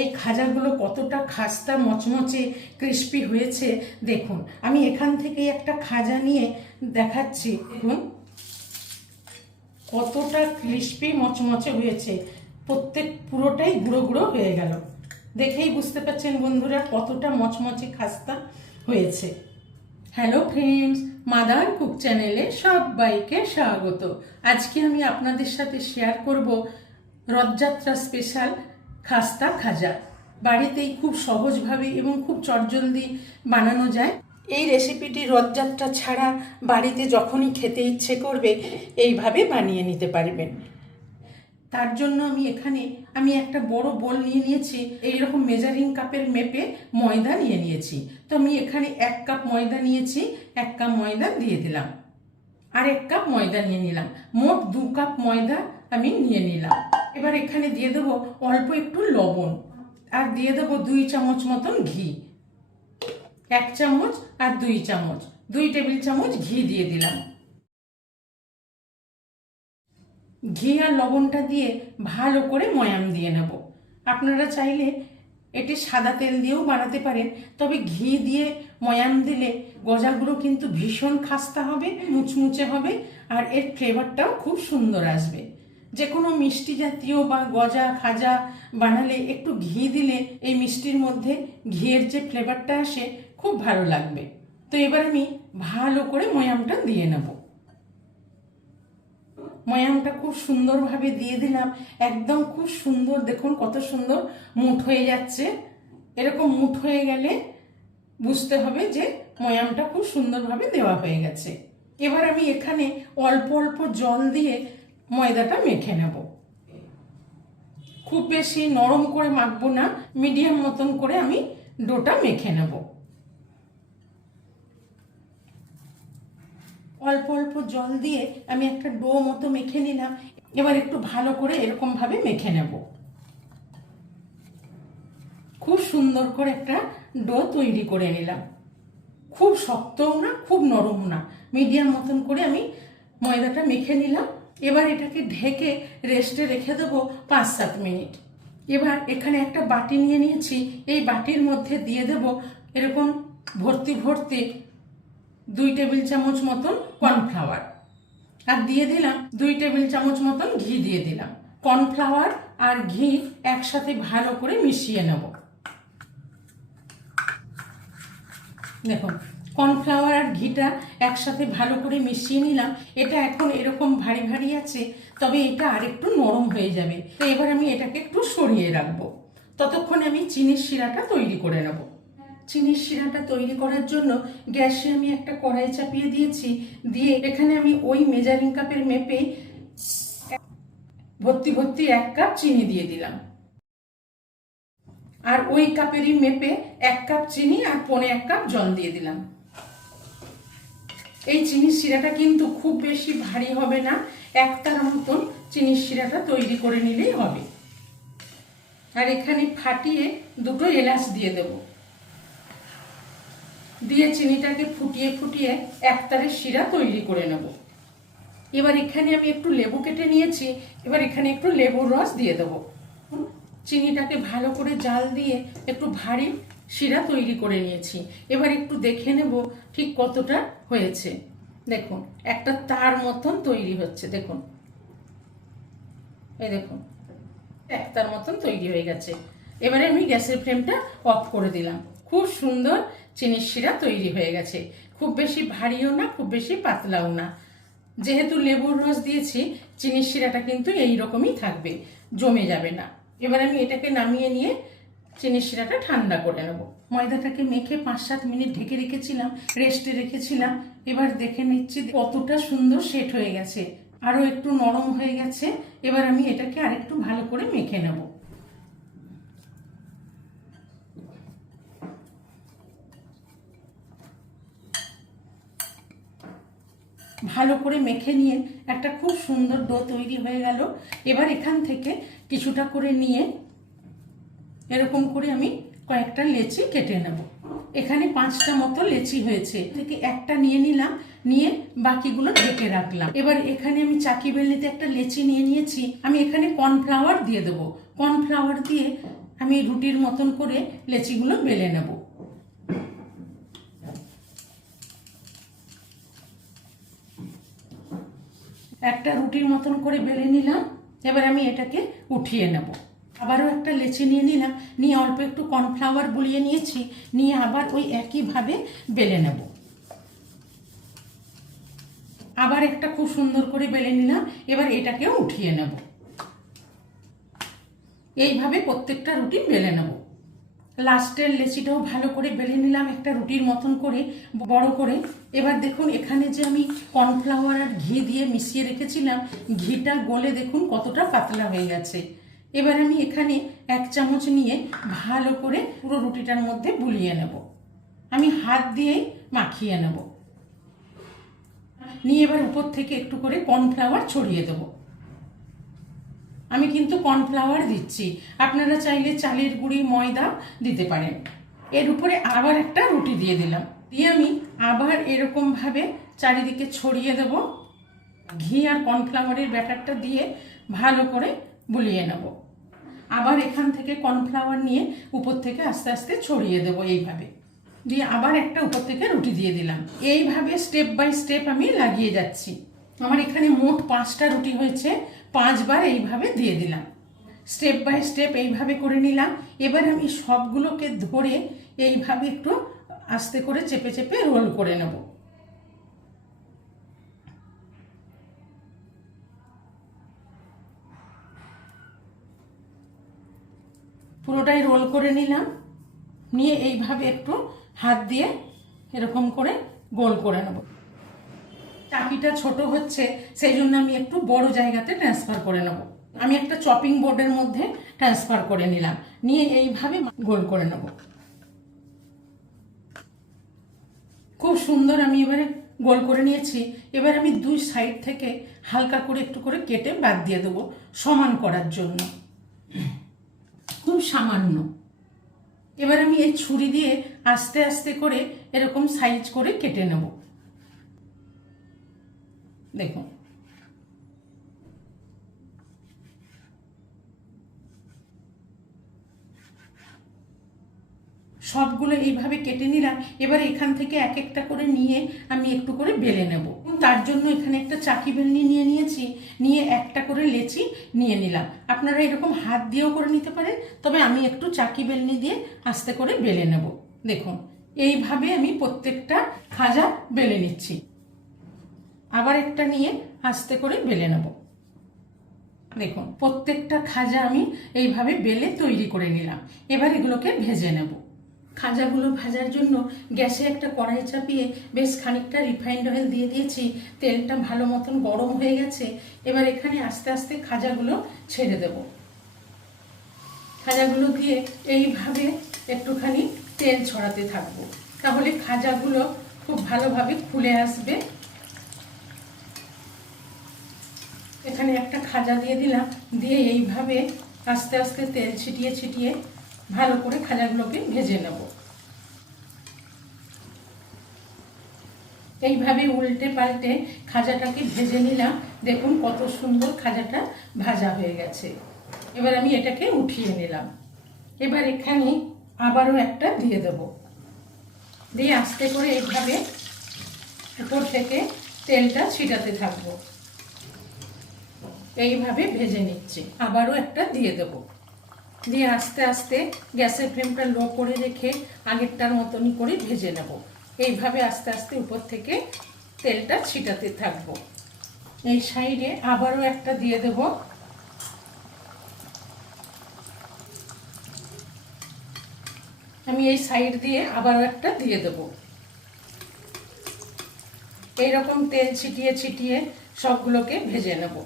এই খাজাগুলো কতটা খাস্তা মচমচে ক্রিস্পি হয়েছে দেখুন। আমি এখান থেকে একটা খাজা নিয়ে দেখাচ্ছি। দেখুন কতটা ক্রিস্পি মচমচে হয়েছে, প্রত্যেক পুরোটাই গুঁড়ো গুঁড়ো হয়ে গেল। দেখেই বুঝতে পারছেন বন্ধুরা কতটা মচমচে খাস্তা হয়েছে। হ্যালো ফ্রেন্ডস, মাদার কুক চ্যানেলে সবাইকে স্বাগত। আজকে আমি আপনাদের সাথে শেয়ার করব রথযাত্রা স্পেশাল খাস্তা খাজা। বাড়িতেই খুব সহজভাবে এবং খুব চটজলদি বানানো যায়। এই রেসিপিটি রথযাত্রা ছাড়া বাড়িতে যখনই খেতে ইচ্ছে করবে এইভাবে বানিয়ে নিতে পারবেন। তার জন্য আমি একটা বড় বোল নিয়ে নিয়েছি। এইরকম মেজারিং কাপের মেপে ময়দা নিয়ে নিয়েছি। তো আমি এখানে 1 কাপ ময়দা নিয়েছি, 1 কাপ ময়দা দিয়ে দিলাম, আর 1 কাপ ময়দা নিয়ে নিলাম, মোট 2 কাপ ময়দা আমি নিয়ে নিলাম। এবার এখানে দিয়ে দেবো অল্প একটু লবণ, আর দিয়ে দেবো 2 চামচ মতন ঘি। 1 চামচ আর 2 চামচ, 2 টেবিল চামচ ঘি দিয়ে দিলাম। ঘি আর লবণটা দিয়ে ভালো করে ময়াম দিয়ে নেব। আপনারা চাইলে এটি সাদা তেল দিয়েও বানাতে পারেন, তবে ঘি দিয়ে ময়াম দিলে গজাগুলো কিন্তু ভীষণ খাস্তা হবে, মুচমুচে হবে, আর এর ফ্লেভারটাও খুব সুন্দর আসবে। যে কোনো মিষ্টি জাতীয় বা গজা খাজা বানালে একটু ঘি দিলে এই মিষ্টির মধ্যে ঘিয়ের যে ফ্লেভারটা আসে খুব ভালো লাগবে। তো এবার আমি ভালো করে ময়ামটা দিয়ে নেব। ময়ামটা খুব সুন্দরভাবে দিয়ে দিলাম, একদম খুব সুন্দর। দেখুন কত সুন্দর মুঠ হয়ে যাচ্ছে। এরকম মুঠ হয়ে গেলে বুঝতে হবে যে ময়ামটা খুব সুন্দরভাবে দেওয়া হয়ে গেছে। এবার আমি এখানে অল্প অল্প জল দিয়ে ময়দাটা মেখে নেব। খুব বেশি নরম করে মাখবো না, মিডিয়াম মতন করে আমি ডোটা মেখে নেব। অল্প অল্প জল দিয়ে আমি একটা ডো মতো মেখে নিলাম। এবার একটু ভালো করে এরকম ভাবে মেখে নেব। খুব সুন্দর করে একটা ডো তৈরি করে নিলাম। খুব শক্তও না, খুব নরমও না, মিডিয়াম মতন করে আমি ময়দাটা মেখে নিলাম। এবার এটাকে ঢেকে রেস্টে রেখে দেবো 5-7 মিনিট। এবার এখানে একটা বাটি নিয়ে নিয়েছি। এই বাটির মধ্যে দিয়ে দেব এরকম ভর্তি ভর্তি 2 টেবিল চামচ মতন কর্নফ্লাওয়ার, আর দিয়ে দিলাম 2 টেবিল চামচ মতন ঘি দিয়ে দিলাম। কর্নফ্লাওয়ার আর ঘি একসাথে ভালো করে মিশিয়ে নেব। দেখুন কর্নফ্লাওয়ার আর ঘিটা একসাথে ভালো করে মিশিয়ে নিলাম। এটা এখন এরকম ভারী ভারী আছে, তবে এটা আরেকটু নরম হয়ে যাবে। তো এবার আমি এটাকে একটু সরিয়ে রাখবো। ততক্ষণে আমি চিনির শিরাটা তৈরি করে নেব। চিনির শিরাটা তৈরি করার জন্য গ্যাসে আমি একটা কড়াই চাপিয়ে দিয়েছি। দিয়ে এখানে আমি ওই মেজারিং কাপের মেপে ভর্তি ভর্তি 1 কাপ চিনি দিয়ে দিলাম, আর ওই কাপেরই মেপে 1 কাপ চিনি আর 1.25 কাপ জল দিয়ে দিলাম। এই চিনির শিরাটা কিন্তু খুব বেশি ভারী হবে না, একটার মতন চিনির শিরাটা তৈরি করে নিলেই হবে। আর এখানে ফাটিয়ে 2টো এলাচ দিয়ে দেব, দিয়ে চিনিটাকে ফুটিয়ে ফুটিয়ে একতারের শিরা তৈরি করে নেব। এবার এখানে আমি একটু লেবু কেটে নিয়েছি। এবার এখানে একটু লেবুর রস দিয়ে দেবো। চিনিটাকে ভালো করে জাল দিয়ে একটু ভারী শিরা তৈরি করে নিয়েছি। এবার একটু দেখে নেব ঠিক কতটা হয়েছে। দেখুন একটা তার মতন তৈরি হচ্ছে। দেখুন এই দেখুন একটার মতন তৈরি হয়ে গেছে। এবারে আমি গ্যাসের ফ্লেমটা অফ করে দিলাম। খুব সুন্দর চিনির শিরা তৈরি হয়ে গেছে। খুব বেশি ভারীও না, খুব বেশি পাতলাও না। যেহেতু লেবুর রস দিয়েছি, চিনির শিরাটা কিন্তু এইরকমই থাকবে, জমে যাবে না। এবার আমি এটাকে নামিয়ে নিয়ে চিনির শিরাটা ঠান্ডা করে নেব। ময়দাটাকে মেখে 5-7 মিনিট ঢেকে রেখেছিলাম, রেস্টে রেখেছিলাম। এবার দেখে নিচ্ছি কতটা সুন্দর সেট হয়ে গেছে, আরও একটু নরম হয়ে গেছে। এবার আমি এটাকে আরেকটু ভালো করে মেখে নেব। ভালো করে মেখে নিয়ে একটা খুব সুন্দর ডো তৈরি হয়ে গেল। এবার এখান থেকে কিছুটা করে নিয়ে এরকম করে আমি কয়েকটা লেচি কেটে নেব। এখানে 5টা মতো লেচি হয়েছে, থেকে একটা নিয়ে নিলাম, নিয়ে বাকিগুলো ঢেকে রাখলাম। এবার এখানে আমি চাকি বেলনিতে একটা লেচি নিয়ে নিয়েছি। আমি এখানে কর্নফ্লাওয়ার দিয়ে দেবো। কর্নফ্লাওয়ার দিয়ে আমি রুটির মতন করে লেচিগুলো বেলে নেব। একটা রুটির মতন করে বেলে নিলাম। এবার আমি এটাকে উঠিয়ে নেব। আবারও একটা লেচি নিয়ে নিলাম, নিয়ে অল্প একটু কর্নফ্লাওয়ার গুলিয়ে নিয়েছি, নিয়ে আবার ওই একইভাবে বেলে নেব। আবার একটা খুব সুন্দর করে বেলে নিলাম। এবার এটাকেও উঠিয়ে নেব। এইভাবে প্রত্যেকটা রুটি বেলে নেব। লাস্টের লেচিটাও ভালো করে বেলে নিলাম একটা রুটির মতন করে বড় করে। এবার দেখুন এখানে যে আমি কর্নফ্লাওয়ার আর ঘি দিয়ে মিশিয়ে রেখেছিলাম, ঘিটা গলে দেখুন কতটা পাতলা হয়ে গেছে। এবার আমি এখানে 1 চামচ নিয়ে ভালো করে পুরো রুটিটার মধ্যে বুলিয়ে নেব। আমি হাত দিয়েই মাখিয়ে নেব। নিয়ে এবার উপর থেকে একটু করে কর্নফ্লাওয়ার ছড়িয়ে দেব। আমি কিন্তু কর্নফ্লাওয়ার দিচ্ছি, আপনারা চাইলে চালের গুঁড়ি ময়দা দিতে পারেন। এর উপরে আবার একটা রুটি দিয়ে দিলাম, দিয়ে আমি আবার এরকম ভাবে চারিদিকে ছড়িয়ে দেব। ঘি আর কর্নফ্লাওয়ারের ব্যাটারটা দিয়ে ভালো করে বুলিয়ে নেব। আবার এখান থেকে কর্নফ্লাওয়ার নিয়ে উপর থেকে আস্তে আস্তে ছড়িয়ে দেব এইভাবে, দিয়ে আবার একটা উপর থেকে রুটি দিয়ে দিলাম। এইভাবে স্টেপ বাই স্টেপ আমি লাগিয়ে যাচ্ছি। আমার এখানে মোট 5টা রুটি হয়েছে, 5 বার এইভাবে দিয়ে দিলাম। স্টেপ বাই স্টেপ এইভাবে করে নিলাম। এবার আমি সবগুলোকে ধরে এইভাবে একটু আস্তে করে চেপে চেপে রোল করে নেব। পুরোটাই রোল করে নিলাম, নিয়ে এইভাবে একটু হাত দিয়ে এরকম করে গোল করে নেব। চাকিটা ছোট হচ্ছে, সেই জন্য আমি একটু বড় জায়গাতে ট্রান্সফার করে নেব। আমি একটা চপিং বোর্ডের মধ্যে ট্রান্সফার করে নিলাম, নিয়ে এইভাবে গোল করে নেব। খুব সুন্দর আমি এবারে গোল করে নিয়েছি। এবার আমি 2 সাইড থেকে হালকা করে একটু করে কেটে বাদ দিয়ে দেবো সমান করার জন্য, খুব সামান্য। এবার আমি এই ছুরি দিয়ে আস্তে আস্তে করে এরকম সাইজ করে কেটে নেব। দেখুন সবগুলো এইভাবে কেটে নিলাম। এবার এখান থেকে এক একটা করে নিয়ে আমি একটু করে বেলে নেব। তার জন্য এখানে একটা চাকি বেলনি নিয়ে নিয়েছি, নিয়ে একটা করে লেচি নিয়ে নিলাম। আপনারা এরকম হাত দিয়েও করে নিতে পারেন, তবে আমি একটু চাকি বেলনি দিয়ে আস্তে করে বেলে নেব। দেখুন এইভাবে আমি প্রত্যেকটা খাজা বেলে নিচ্ছি। আবার একটা নিয়ে আস্তে করে বেলে নেব। দেখুন প্রত্যেকটা খাজা আমি এইভাবে বেলে তৈরি করে নিলাম। এবার এগুলোকে ভেজে নেব। খাজাগুলো ভাজার জন্য গ্যাসে একটা কড়াই চাপিয়ে বেশ খানিকটা রিফাইন্ড অয়েল দিয়ে দিয়েছি। তেলটা ভালো মতন গরম হয়ে গেছে। এবার এখানে আস্তে আস্তে খাজাগুলো ছেড়ে দেব। খাজাগুলো দিয়ে এইভাবে একটুখানি তেল ছড়াতে থাকবো, তাহলে খাজাগুলো খুব ভালোভাবে ফুলে আসবে। এখানে একটা খাজা দিয়ে দিলাম, দিয়ে এইভাবে আস্তে আস্তে তেল ছিটিয়ে ছিটিয়ে ভালো করে খাজাগুলোকে ভেজে নেব। এইভাবে উল্টে পাল্টে খাজাটাকে ভেজে নিলাম। দেখুন কত সুন্দর খাজাটা ভাজা হয়ে গেছে। এবার আমি এটাকে উঠিয়ে নিলাম। এবার এখানে আবারও একটা দিয়ে দেব, দিয়ে আস্তে করে এইভাবে উপর থেকে তেলটা ছিটাতে থাকবো। এইভাবে ভেজে নিচ্ছি। আবারও একটা দিয়ে দেব, দিয়ে আস্তে আস্তে গ্যাসের ফ্লেমটা লো করে রেখে আগেরটার মতনই করে ভেজে নেব। এইভাবে আস্তে আস্তে উপর থেকে তেলটা ছিটাতে থাকবো। এই সাইডে আবারও একটা দিয়ে দেব। আমি এই সাইড দিয়ে আবারও একটা দিয়ে দেব। এইরকম তেল ছিটিয়ে ছিটিয়ে সবগুলোকে ভেজে নেব।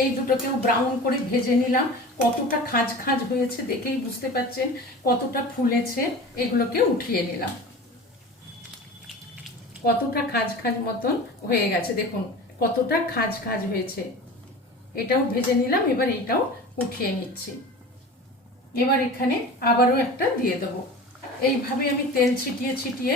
এই দুটোকেও ব্রাউন করে ভেজে নিলাম। কতটা খাঁজ খাঁজ হয়েছে দেখেই বুঝতে পারছেন, কতটা ফুলেছে। এগুলোকে উঠিয়ে নিলাম। কতটা খাঁজ খাঁজ মতন হয়ে গেছে, দেখুন কতটা খাঁজ খাঁজ হয়েছে। এটাও ভেজে নিলাম। এবার এটাও উঠিয়ে নিচ্ছি। এবার এখানে আবারও একটা দিয়ে দেবো। এইভাবে আমি তেল ছিটিয়ে ছিটিয়ে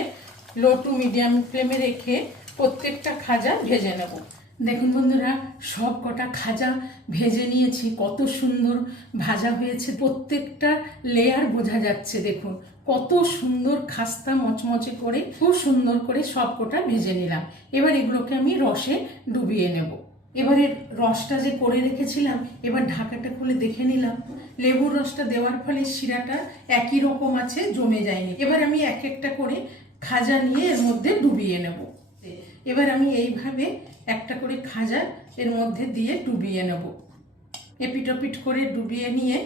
লো টু মিডিয়াম ফ্লেমে রেখে প্রত্যেকটা খাজা ভেজে নেব। দেখুন বন্ধুরা, সব কটা খাজা ভেজে নিয়েছি, কত সুন্দর ভাজা হয়েছে, প্রত্যেকটা লেয়ার বোঝা যাচ্ছে। দেখুন কত সুন্দর খাস্তা মচমচে করে, খুব সুন্দর করে সব কটা ভেজে নিলাম। এবার এগুলোকে আমি রসে ডুবিয়ে নেব। এবারে রসটা যে করে রেখেছিলাম, এবার ঢাকাটা খুলে দেখে নিলাম, লেবুর রসটা দেওয়ার ফলে শিরাটা একই রকম আছে, জমে যায়নি। এবার আমি এক একটা করে খাজা নিয়ে এর মধ্যে ডুবিয়ে নেব। এবার আমি এইভাবে একটা করে খাজা এর মধ্যে দিয়ে ডুবিয়ে নেব। এপিট করে ডুবিয়ে নিয়ে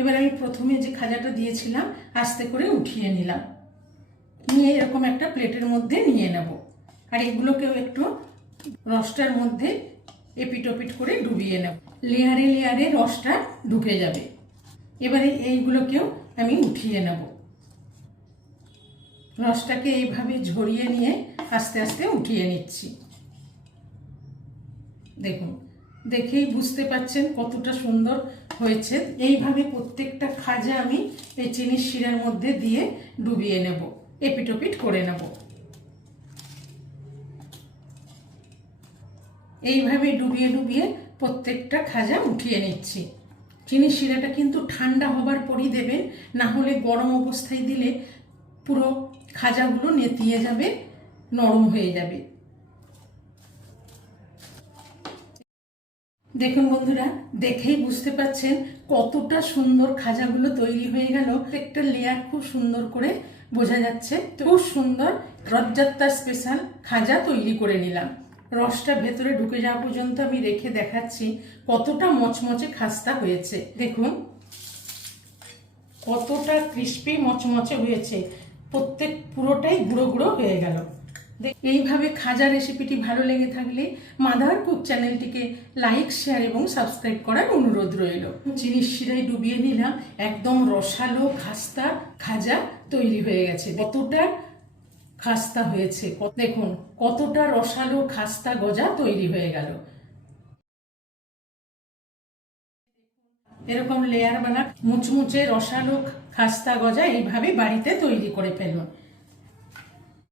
এবার আমি প্রথমে যে খাজাটা দিয়েছিলাম আস্তে করে উঠিয়ে নিলাম, নিয়ে এরকম একটা প্লেটের মধ্যে নিয়ে নেব। আর এগুলোকেও একটু রসটার মধ্যে এপিট করে ডুবিয়ে নেব, লেয়ারে লেয়ারে রসটা ঢুকে যাবে। এবারে এইগুলোকেও আমি উঠিয়ে নেব, রসটাকে এইভাবে ঝরিয়ে নিয়ে আস্তে আস্তে উঠিয়ে নিচ্ছি। দেখুন, দেখেই বুঝতে পাচ্ছেন কতটা সুন্দর হয়েছে। এইভাবে প্রত্যেকটা খাজা আমি এই চিনির শিরার মধ্যে দিয়ে ডুবিয়ে নেব, এপিট করে নেব। এইভাবে ডুবিয়ে ডুবিয়ে প্রত্যেকটা খাজা উঠিয়ে নিচ্ছি। চিনির শিরাটা কিন্তু ঠান্ডা হবার পরই দেবেন, না হলে গরম অবস্থায় দিলে পুরো খাজাগুলো নেতিয়ে যাবে, নরম হয়ে যাবে। দেখুন বন্ধুরা, দেখেই বুঝতে পাচ্ছেন কতটা সুন্দর খাজাগুলো তৈরি হয়ে গেল। একটা লেয়ার খুব সুন্দর করে বোঝা যাচ্ছে। খুব সুন্দর রথযাত্রার স্পেশাল খাজা তৈরি করে নিলাম। রসটা ভেতরে ঢুকে যাওয়া পর্যন্ত আমি রেখে দেখাচ্ছি কতটা মচমচে খাস্তা হয়েছে। দেখুন কতটা ক্রিস্পি মচমচে হয়েছে, প্রত্যেক পুরোটাই গুঁড়ো গুঁড়ো হয়ে গেল। এইভাবে খাজা রেসিপিটি ভালো লেগে থাকলে মাদার কুক চ্যানেলটিকে লাইক, শেয়ার এবং সাবস্ক্রাইব করার অনুরোধ রইল। চিনির শিরায় ডুবিয়ে নিলাম, একদম রসালো খাস্তা খাজা তৈরি হয়ে গেছে। কতটা খাস্তা হয়েছে দেখুন, কতটা রসালো খাস্তা গজা তৈরি হয়ে গেল। এরকম লেয়ার বানা মুচমুচে রসালো খাস্তা গজা এইভাবে বাড়িতে তৈরি করে ফেলুন।